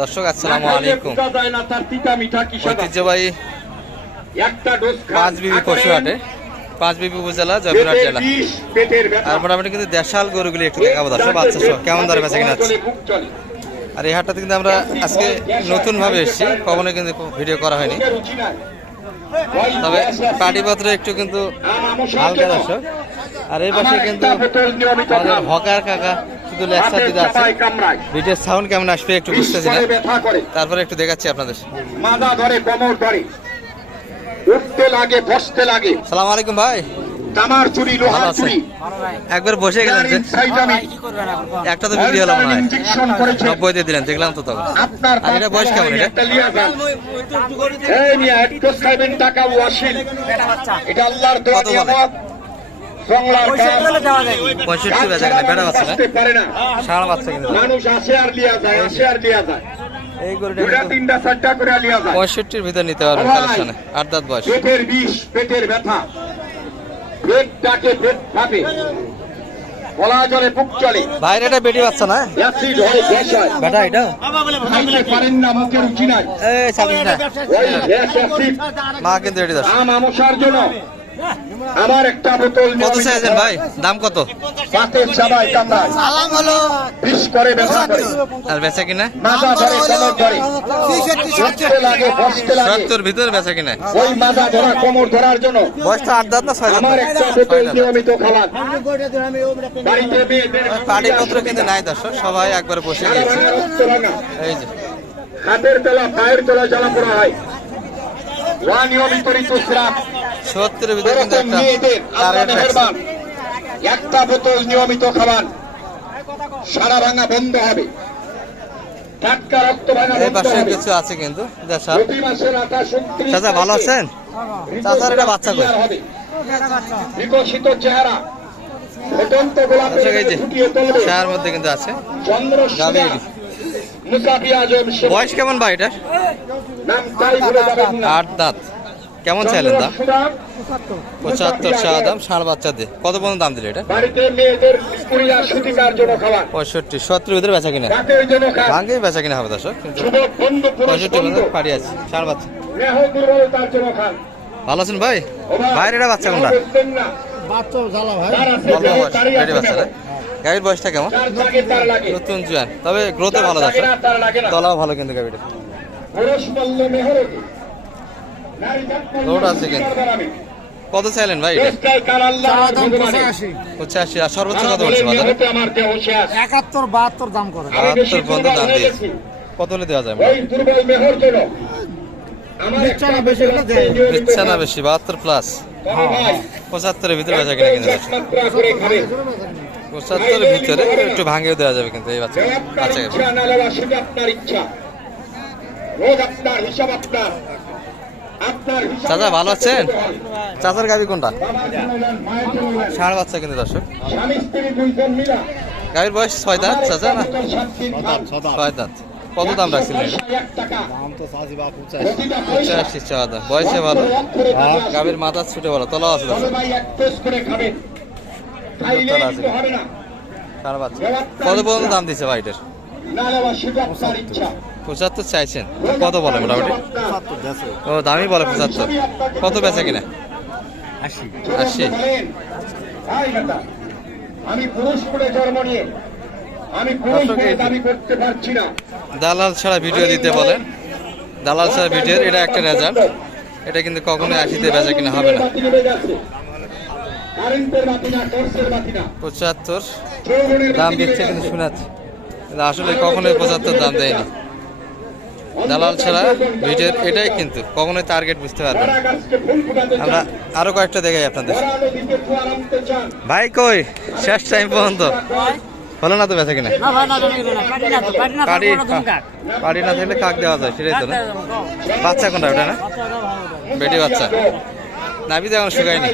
দর্শক আসসালামু আলাইকুম। ঐতিহ্যবাহী পাঁচ বিবি আকারে পশু হাটে পাঁচ বিবি উপজেলা জয়পুরহাট জেলা। আর মোটামুটি কিন্তু দেশাল গরুগুলি একটু দেখাবো দর্শক বাচ্চা কেমন দরে বেচা কিনা আছে। আর এই হাটটাতে কিন্তু আমরা আজকে নতুন ভাবে এসেছি কখনো কিন্তু ভিডিও করা হয়নি। তবে পাটিপত্র একটু কিন্তু হালকা দর্শক। আর এই পাশে কিন্তু আমাদের হকার কাকা দিতে আছে। ভিডিওর সাউন্ড কেমন আসবে একটু বুঝতেছি না। তারপরে একটু দেখাচ্ছি আপনাদের। মাজা ধরে কোমর ধরে। উঠতে লাগে বসতে লাগে। সালাম আলাইকুম ভাই। তামার চুরি লোহার চুরি। একবার বসে গেলেন যে একটা তো বিক্রি হলাম না। ইনজেকশন নব্বই দিয়ে দিলেন দেখলাম তো তখন। আপনার আর এটা বয়স কেমন এটা? এই মিয়া, একটু খাইবেন টাকা ওয়াসিল। এটা আল্লাহর দোয়া নিয়ামত। পঁয়ষট্টি বেচা কিনা বেড়া বাচ্চা না বাঁচতে পারে না। ষাঁড় বাচ্চা কিন্তু। মানুষ আসে আর লিয়া যায় আসে আর লিয়া যায়। এই গরুটা তিনটা চারটা করে লিয়া যায়। পঁয়ষট্টির ভিতর নিতে পারবেন কালেকশনে। আট দাঁত বয়স। পেটের বিষ পেটের ব্যথা। পেট ডাকে পেট ফাটে গলা জলে বুক চলে বাইরে এটা বেটি বাচ্চা না? অ্যাসিড হয় গ্যাস হয়। বেটা এটা? খাইতে পারেন না মুখে রুচি নাই। এই ছাব্বিশ ওই গ্যাস অ্যাসিড। মা কিন্তু এটি দশ আম আমসার জন্য। আমার একটা বোতল কত চাইছেন ভাই? দাম কত? পাতের চাবায় কামড়ায় বিষ করে ব্যথা করে। আর বেচা কিনা? মাজা ধরে কোমর ধরে। লাগে বসতে লাগে। সত্তর ভিতর বেচা কিনা? ওই মাজা ধরা কোমর ধরার জন্য। বয়সটা আট দাঁত না ছয় দাঁত? আমার একটা বোতল নিয়মিত বাড়িতে পত্র কিন্তু নাই দর্শক সবাই একবার বসে রাঙা এই যে। হাতের তলা পায়ের তলা জ্বালা পোড়া হয়। ওয়া ঋতুস্রাব সত্তরের ভিতরে কিন্তু একটা মেয়েদের বোতল নিয়মিত খাবার সারা ভাঙা বন্ধ হবে। টাটকা রক্ত ভাঙা এই পাশে কিছু আছে কিন্তু দেশাল প্রতি মাসের আঠাশ উনত্রিশ চাচা ভালো আছেন? চাচার এটা বাচ্চা হবে। বিকশিত চেহারা। ফুটন্ত গোলাপের দর্শক এই যে মতো ফুটিয়ে তুলবে। শাহের মধ্যে কিন্তু আছে। চন্দ্র গাভী সুধা, এটি। মুসাফি আজম বয়স কেমন ভাই এটা আট দাঁত। কেমন চাইলেন দাম? পঁচাত্তর মুসাফি দাম ষাঁড় বাচ্চা দিয়ে কত পর্যন্ত দাম দিলে এটা? পঁয়ষট্টি সত্তর ভিতরে বেচা কিনা? ভাঙ্গেই বেচা কিনা হবে দর্শক পঁয়ষট্টি বন্ধু পর্যন্ত পাড়ি আছে ষাঁড় বাচ্চা। স্নেহ দুর্বলতার জন্য খান। ভালো আছেন ভাই? ও ভাই, এটা বাচ্চা কোনটা। গাড়ির বয়সটা কেমন? নতুন জুয়ান। তবে গ্রোথও ভালো দর্শক। না, তার লাগে না। তলাও ভালো কিন্তু গাড়িটা। লোড আছে কিন্তু। কত চাইলেন ভাই। পঁচাশি আর সর্বোচ্চ কত বলছে বাজার। একাত্তর বাহাত্তর দাম করে। আমি বাহাত্তর পর্যন্ত দাম দিয়েছে। কত হলে দেওয়া যায় না বেশি বাহাত্তর প্লাস পঁচাত্তরের ভিতরে কিনা। পঁচাত্তরের ভিতরে একটু ভাঙেও দেওয়া যাবে কিন্তু এই বাচ্চা দেহ আপনার ইচ্ছা, চাচা, ভালো আছেন? চাচার গাবি কোনটা। ষাঁড় বাচ্চা কিন্তু দর্শক। গাবির বয়স ছয় দাঁত চাচা না। ছয় দাঁত। কত দাম রাখছিলেন? পঁচাশি বয়সে ভালো। টাকা মাথা ছুটে ভালো। তলাও আছে কত পর্যন্ত দাম দিচ্ছে ভাই না। পঁচাত্তর চাইছেন। কত বলে মোটামুটি? ও দামই বলে পঁচাত্তর। কত বেচা কিনা? আশি। আশি। বলেন, ভাই বেটা, আমি পুরুষ করে জন্ম নিয়ে আমি পুরুষ দর্শক, বলে এই- দাবি করতে পারছি না। দালাল ছাড়া ভিডিও দিতে বলেন। দালাল ছাড়া ভিডিওর এটা একটা রেজাল্ট। এটা কিন্তু কখনোই আশিতে বেচা কিনা হবে না। না না। পঁচাত্তর। দাম দিচ্ছে কিন্তু। শোনাচ্ছে আসলে কখনোই পঁচাত্তর দাম দেয়নি। দালাল ছাড়া ভিডিওর এটাই কিন্তু কখনোই টার্গেট বুঝতে পারবেন আমরা। আরও কয়েকটা দেখাই আপনাদের। ভাই কই? শেষ টাইম পর্যন্ত। হলো না তো বেচা কিনা? না কাটি কাটি না থাকলে কাক দেওয়া যায় সেটাই তো না? বাচ্চা কোনটা ওটা না? বেটি বাচ্চা। নাভি তো এখন শুকায়নি।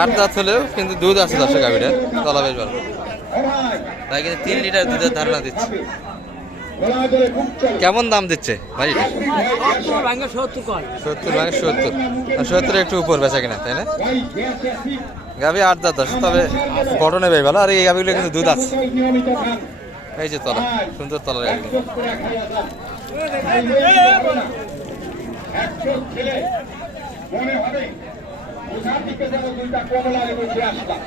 আট দাঁত হলেও কিন্তু দুধ আছে দর্শক গাভীটার তলা বেশ ভালো। তাই কিন্তু তিন লিটার দুধের ধারণা দিচ্ছে। কেমন দাম দিচ্ছে ভাই? সত্তর ভাঙে সত্তর। সত্তর একটু উপর বেচা কিনা তাই না? ভাই, অ্যাসিড, আট দাঁত তবে গঠনে বেশ ভালো। আর এই গাভীগুলো কিন্তু দুধ আছে। এই যে তলা সুন্দর তলার গাড়ি চোখ করে খাইয়া যান এক চোখ খেলে হবে কোথা থেকে যেন দুইটা কমলা লেবু খেয়ে আসলাম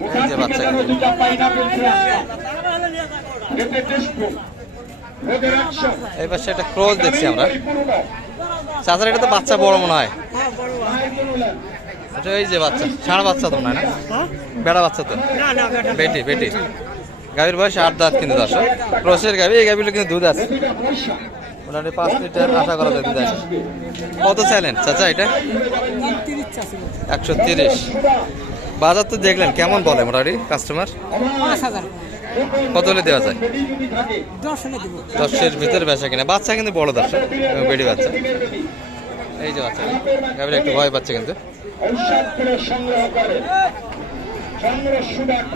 কোথা এই যে বাচ্চা এই পাশে একটা ক্রোজ দেখছি আমরা। চাচার এটা তো বাচ্চা বড় মনে হয়। এটা এই যে বাচ্চা ষাঁড় বাচ্চা তো না? বেড়া বাচ্চা তো? না না বেটা বেটি। গাভীর বয়স আট দাঁত কিন্তু দর্শক। ক্রসের গাভী এই গাভীগুলো কিন্তু দুধ আছে। মোটামুটি পাঁচ লিটার আশা করা যায় দুধ আছে। কত চাইলেন চাচা এটা? একশো তিরিশ। বাজার তো দেখলেন কেমন বলে মোটামুটি কাস্টমার পাঁচ হাজার। কত হলে দেওয়া যায়? দশের ভিতরে বেচা কিনা। বাচ্চা কিন্তু বড় এবং বেটি বাচ্চা। এই যে বাচ্চা। গাভীর একটু ভয় পাচ্ছে কিন্তু।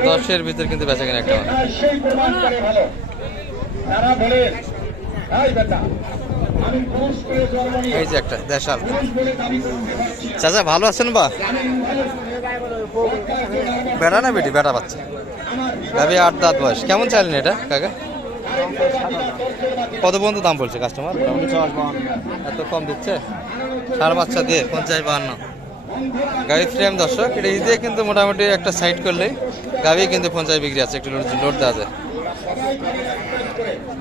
দশের ভিতরে কিন্তু বেচা কিনা একটা এই যে একটা দেশাল। চাচা ভালো আছেন বা? বেড়া না বেটি বেটা বাচ্চা। গাভী আট দাঁত বয়স। কেমন চাইলেন এটা, কাকা? কত পর্যন্ত দাম বলছে কাস্টমার এত কম দিচ্ছে? সাড়ে বাচ্চা দিয়ে, পঞ্চাশ বাহান্ন। গাড়ি ফ্রেম দর্শক, এটা ঈদে কিন্তু মোটামুটি একটা সাইড করলেই গাভি কিন্তু পঞ্চাশ বিক্রি আছে, একটু লোড লোড দেওয়া যায়।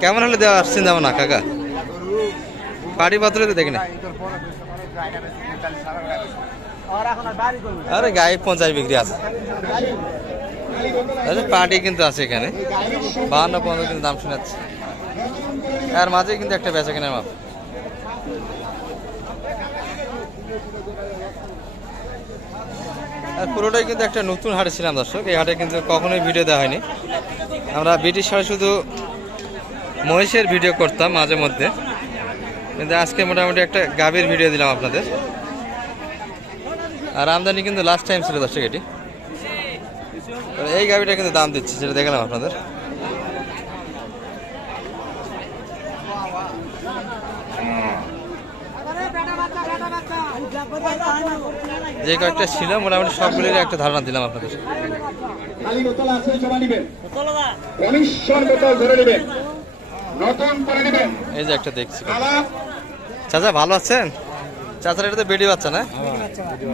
কেমন হলে দেওয়া চিন্তা না কাকা? পাটি পাত্রে তো দেখি না। আরে গায়ে পঞ্চাশ বিক্রি আছে। পার্টি কিন্তু আছে এখানে। বাহান্ন, পনেরো কিন্তু দাম শোনাচ্ছে। আর মাঝে কিন্তু একটা বেচা কেনার মাপ। আর পুরোটাই কিন্তু একটা নতুন হাটে ছিলাম দর্শক। এই হাটে কিন্তু কখনোই ভিডিও দেওয়া হয়নি। আমরা ব্রিটিশ হাটে শুধু মহিষের ভিডিও করতাম মাঝে মধ্যে। কিন্তু আজকে মোটামুটি একটা গাভীর ভিডিও দিলাম আপনাদের। আর আমদানি কিন্তু লাস্ট টাইম ছিল দর্শক এটি। এই গাড়িটা কিন্তু দাম দিচ্ছে সেটা দেখালাম আপনাদের। যে কয়েকটা ছিল মোটামুটি সবগুলির একটা ধারণা দিলাম আপনাদের। খালি বোতল আছে জমা নিবেন। কমিশন বোতল ধরে নেবেন। নতুন করে নেবেন। এই যে একটা দেখছি। চাচা ভালো আছেন? চাচার এটা তো বেটি বাচ্চা না?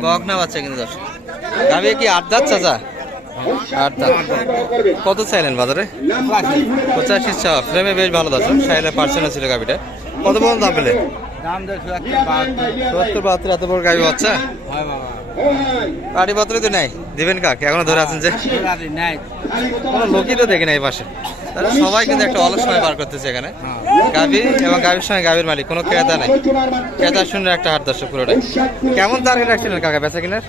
গগনা বাচ্চা কিন্তু দর্শক। গাভি কি দাঁত চাচা? কত চাইলেন বাজারে? পঁচাশি চা ফ্রেমে বেশ ভালো সাইলে পার্সেন্ট ছিল গাভিটা। কত পর্যন্ত দাম পেলে দাম সত্তর বাহাত্তর। এত বড় গাভি বাচ্চা? হয় তো নেই দিবেন কাক? এখনও ধরে আছেন যে? নাই কোনো লোকই তো দেখি না এই পাশে। তাহলে সবাই কিন্তু একটা অলস সময় পার করতেছে এখানে। গাভী এবং গাভীর সঙ্গে গাভীর মালিক কোনো ক্রেতা নাই। ক্রেতা শূন্য একটা হাট দর্শক পুরোটাই। কেমন টার্গেট রাখছিলেন কাকা বেচা কিনার?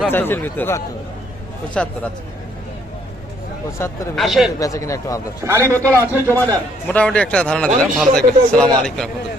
পঁচাশির ভিতর? পঁচাত্তর। আচ্ছা। পঁচাত্তরের ভিতরে বেচা কিনা একটু মোটামুটি একটা ধারণা দিলাম। ভালো থাকবেন। সালাম আলাইকুম রহমতুল্লাহ।